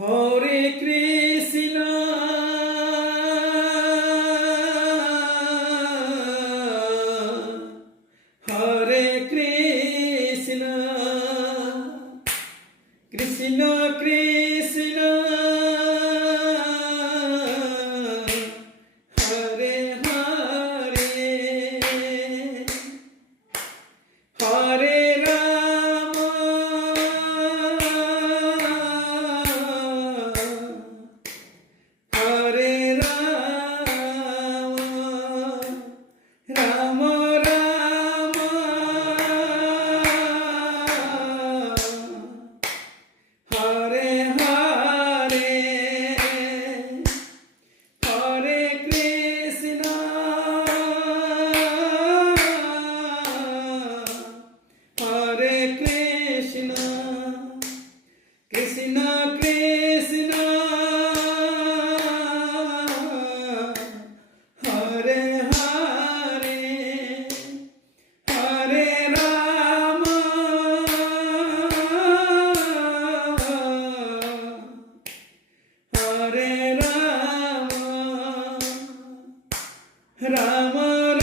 Hare Krishna. hare Rama.